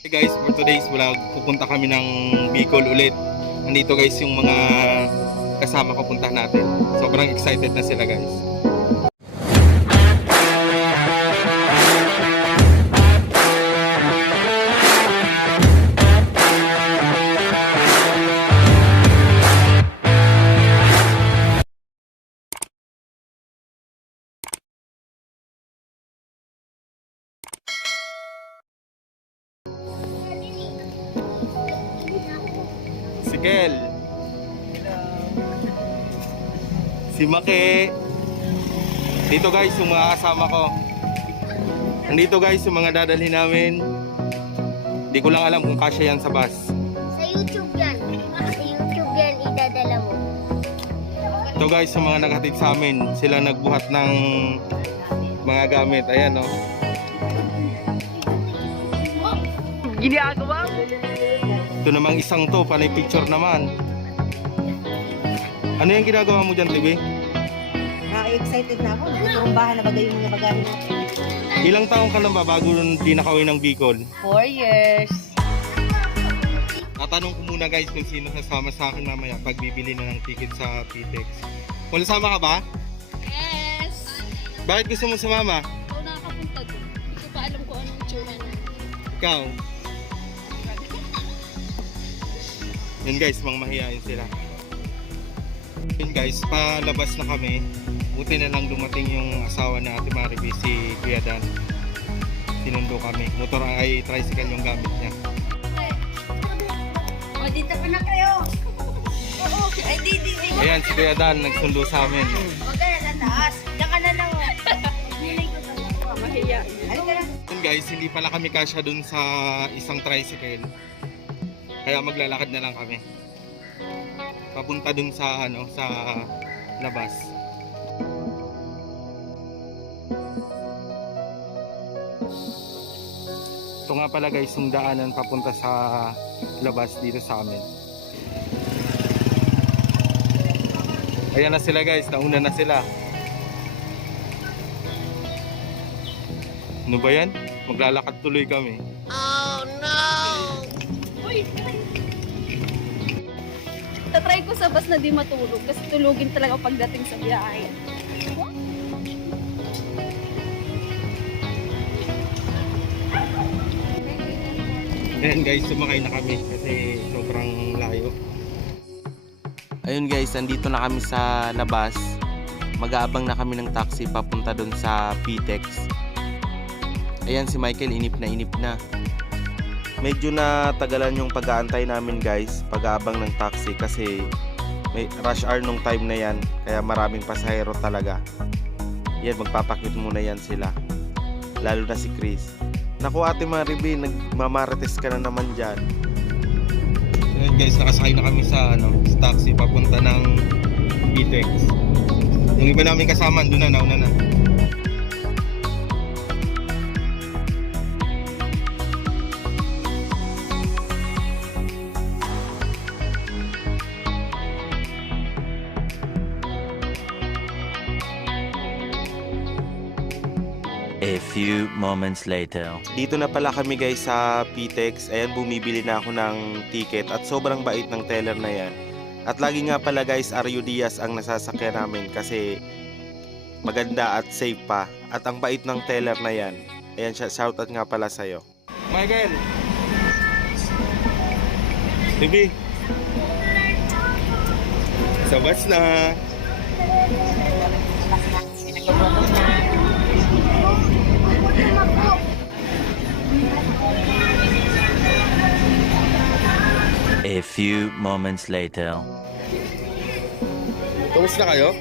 Hey guys, for today's vlog, pupunta kami ng Bicol ulit. Nandito guys yung mga kasama ko puntahan natin. Sobrang excited na sila guys. Si Kel, si Make. Dito guys yung mga kasama ko. Nandito guys yung mga dadalhin namin. Hindi ko lang alam kung kasya yan sa bus. Sa YouTube yan. Sa YouTube yan idadala mo. Ito guys yung mga naghatid sa amin. Sila nagbuhat ng mga gamit. Ayan o. Ginagawa mo? Ito namang isang to, panay picture naman. Ano yung ginagawa mo dyan, TV? Excited na ako. Turumbahan na bagay yung mga bagahe natin. Ilang taong ka na ba bago di nakauwi ng Bicol? 4 years. Tatanong ko muna guys kung sino sasama sa akin mamaya pag bibili na ng ticket sa PTEX. Wala sama ka ba? Yes! Bakit gusto mo sumama? Ako nakakapunta doon. Hindi ko pa alam kung anong tsura na. Ikaw? Yun guys, mga mahihain sila. Yun guys, palabas na kami. Buti na lang dumating yung asawa na Ate Maribel, si Kuya Dan. Sinundo kami. Motor ay tricycle yung gamit niya. O, dito ka na kayo. Oo, ay di. Ayan, si Kuya Dan nagsundo sa amin. Huwag ka na sa taas. Diyan ka na lang. Mahiya. Ano ka na? Yun guys, hindi pala kami kasya dun sa isang tricycle. Kaya maglalakad na lang kami. Papunta dun sa sa labas. Ito nga pala guys yung daanan papunta sa labas dito sa amin. Ayan na sila guys, nauna na sila. Ano ba yan? Maglalakad tuloy kami. Tatry ko sa bus na di matulog kasi tulugin talaga pagdating sa biyahe. Ayan guys, sumakay na kami kasi sobrang layo. Ayun guys, andito na kami sa labas. Mag-aabang na kami ng taxi papunta doon sa PTEX. Ayan si Michael, inip na. Medyo na tagalan yung pag-aantay namin guys, pag-aabang ng taxi kasi may rush hour nung time na yan. Kaya maraming pasahero talaga. Yan, magpapakit muna yan sila. Lalo na si Chris. Naku Ate Maribel, nagmamarites ka na naman dyan. Ayan guys, nakasakay na kami sa, sa taxi papunta ng PTEX. Yung iba namin kasama, doon na, nauna na. A few moments later. Dito na pala kami guys sa PTEX. Ayan, bumibili na ako ng ticket at sobrang bait ng teller na yan. At lagi nga pala guys, RU Diaz ang nasasakyan namin kasi maganda at safe pa. At ang bait ng teller na yan. Ayan, shoutout nga pala sa'yo. Michael! Bibi! Sa bus na! A few moments later. Kamusta kayo?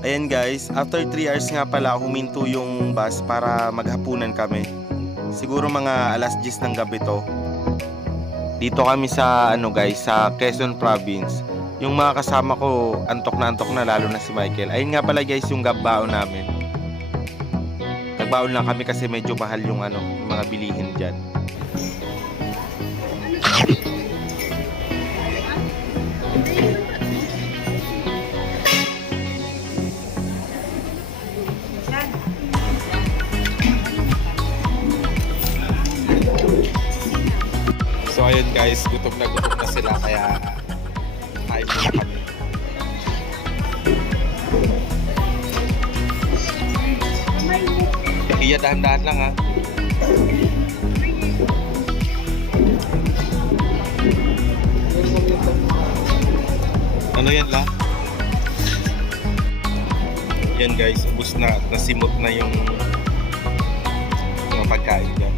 Ayan guys, after 3 hours nga pala huminto yung bus para maghapunan kami. Siguro mga alas 10 ng gabi to. Dito kami sa guys, sa Quezon Province. Yung mga kasama ko antok na lalo na si Michael. Ayun nga pala guys yung gabbaon namin. Nagbaon lang kami kasi medyo mahal yung yung mga bilihin diyan. Ayun guys, gutom na sila kaya kain na kami. Iya, dahan-dahan lang ha. Ano yan la? Yan guys, ubos na, nasimot na yung mga pagkain dyan.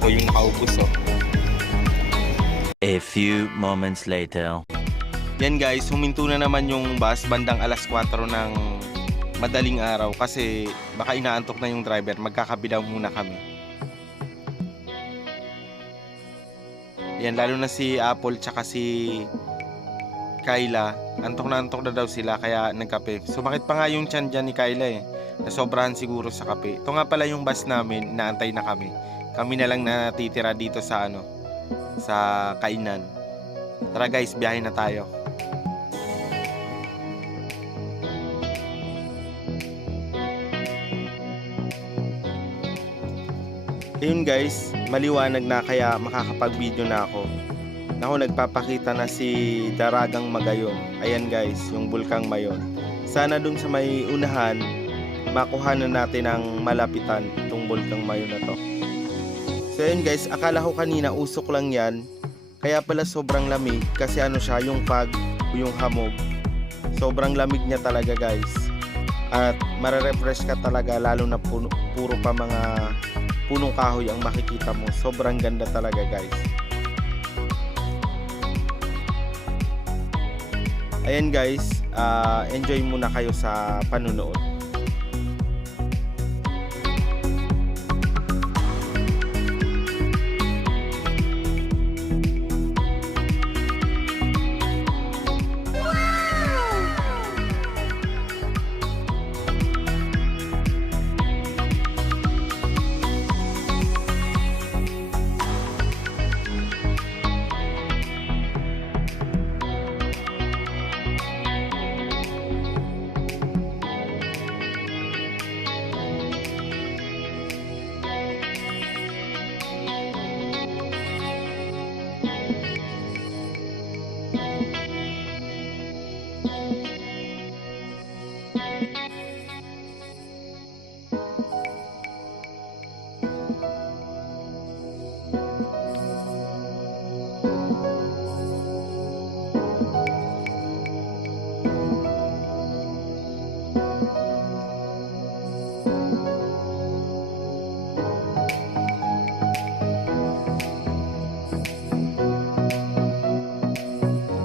Ito yung nakaubos oh. A few moments later. Yan guys, huminto na naman yung bus bandang alas 4 ng madaling araw kasi baka inaantok na yung driver, magkakabidaw muna kami. Yan, lalo na si Apple tsaka si Kyla, antok na daw sila kaya nagkape. Sumakit pa nga yung tiyan dyan ni Kyla eh, nasobrahan siguro sa kape. Ito nga pala yung bus namin, inaantay na kami. Kami na lang natitira dito sa sa kainan. Tara guys, biyahe na tayo. Ayun guys, maliwanag na kaya makakapag-video na ako. Nagpapakita na si Daragang Magayon. Ayan guys, yung Bulkang Mayon. Sana dun sa may unahan, makuhanan natin ang malapitan itong Bulkang Mayon na to. So ayun guys, akala ko kanina usok lang yan. Kaya pala sobrang lamig kasi siya, yung fog, yung hamog. Sobrang lamig niya talaga guys. At marerefresh ka talaga lalo na puro pa mga punong kahoy ang makikita mo. Sobrang ganda talaga guys. Ayan guys, enjoy muna kayo sa panunood.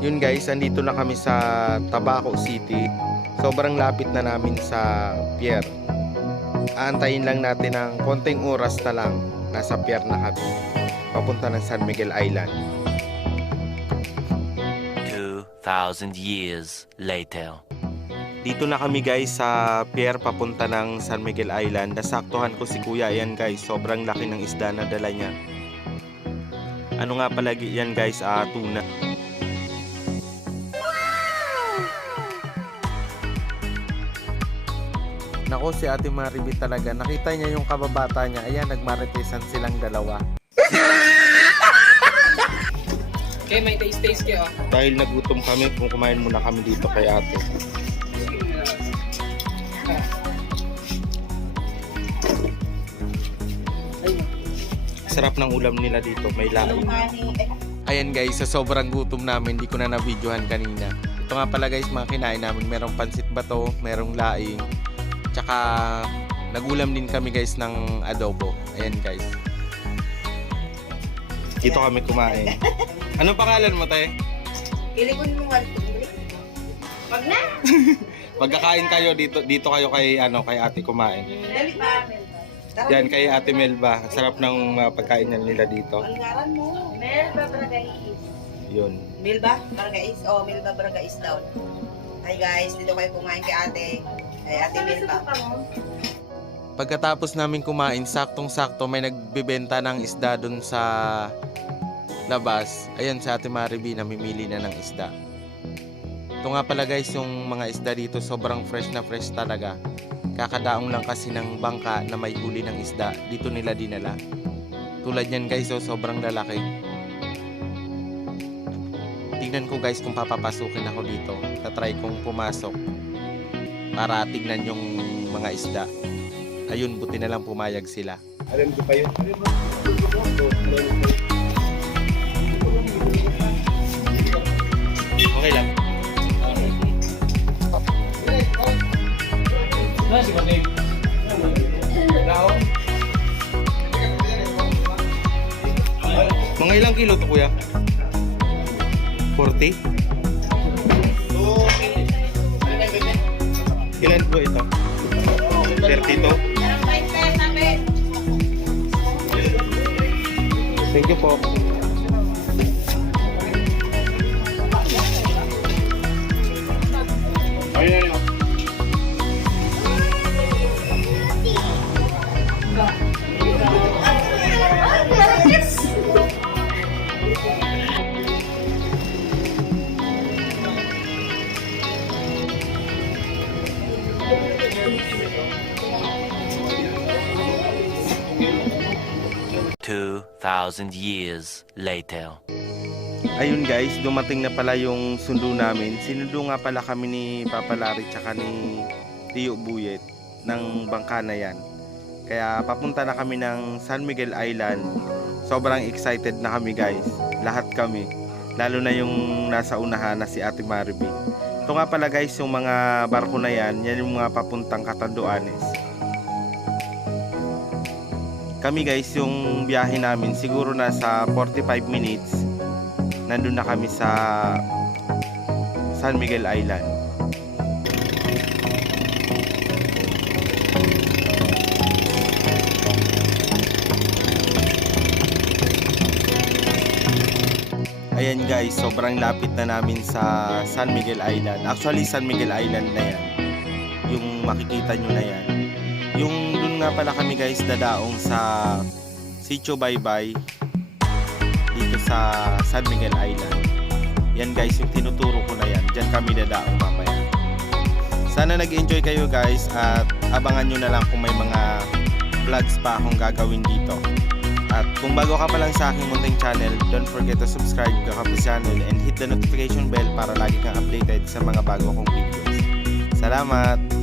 Yun guys, andito na kami sa Tabaco City. Sobrang lapit na namin sa pier. Aantayin lang natin ng konting oras na lang. Nasa pier na kami. Papunta ng San Miguel Island. 2,000 years later. Dito na kami guys sa pier papunta ng San Miguel Island. Nasaktuhan ko si kuya. Ayan guys, sobrang laki ng isda na dala niya. Ano nga palagi yan guys? Tuna. Nako, si Ate Maribit talaga. Nakita niya yung kababata niya. Ayan, nagmaritesan silang dalawa. Okay, may taste kayo. Dahil nagutom kami, kung kumain muna kami dito kay ate. Sarap ng ulam nila dito, may laing. Ayan guys, sa sobrang gutom namin, di ko na na-videohan kanina. Ito nga pala guys, mga kinain namin. Merong pansit bato, merong laing. Tsaka nagulam din kami guys ng adobo. Ayan guys. Dito kami kumain. Anong pangalan mo, te? Ilikon mo nga. Wag na. Pagkakain kayo dito kayo kay ate kumain. Dali pa. Yan kay Ate Melba. Sarap ng pagkain nila dito. Ang ngaran mo. Melba Bragais. Yun. Milba Barangais. Oh, Milba Barangais daw. Hi guys, dito kayo kumain kay ate. Ay, Ate Milba. Pagkatapos namin kumain, saktong-sakto may nagbebenta ng isda dun sa labas. Ayan, si Ate Maribi namimili na ng isda. Ito nga pala guys, yung mga isda dito sobrang fresh na fresh talaga. Kakadaong lang kasi ng bangka na may huli ng isda. Dito nila dinala. Tulad yan guys, sobrang lalaki. titignan ko guys kung papapasukin ako dito. Tatry kong pumasok para tignan yung mga isda. Ayun, buti na lang pumayag sila. Alam ko pa yun. Okay lang. Mga ilang kilo to kuya? 40? Ilan po ito? 32? Thank you po. Ayun. Two 2,000 years later. Ayun guys, dumating na pala yung sundo namin. Sinundo nga pala kami ni Papa Larry tsaka ni Tio Buyet ng bangka na yan. Kaya papunta na kami ng San Miguel Island. Sobrang excited na kami guys. Lahat kami. Lalo na yung nasa unahan na si Ate Mariby. Ito nga pala guys, yung mga barko na yan, yan yung mga papuntang Catanduanes. Kami guys, yung biyahe namin siguro nasa 45 minutes. Nandun na kami sa San Miguel Island. Ayan guys, sobrang lapit na namin sa San Miguel Island. Actually, San Miguel Island na yan. Yung makikita nyo na yan. Yung dun nga pala kami guys dadaong sa Sitio Baybay dito sa San Miguel Island. Yan guys, yung tinuturo ko na yan. Diyan kami dadaong mamaya. Sana nag-enjoy kayo guys at abangan nyo na lang kung may mga vlogs pa akong gagawin dito. At kung bago ka pa lang sa aking munting channel, don't forget to subscribe to Kapi channel and hit the notification bell para lagi kang updated sa mga bago kong videos. Salamat!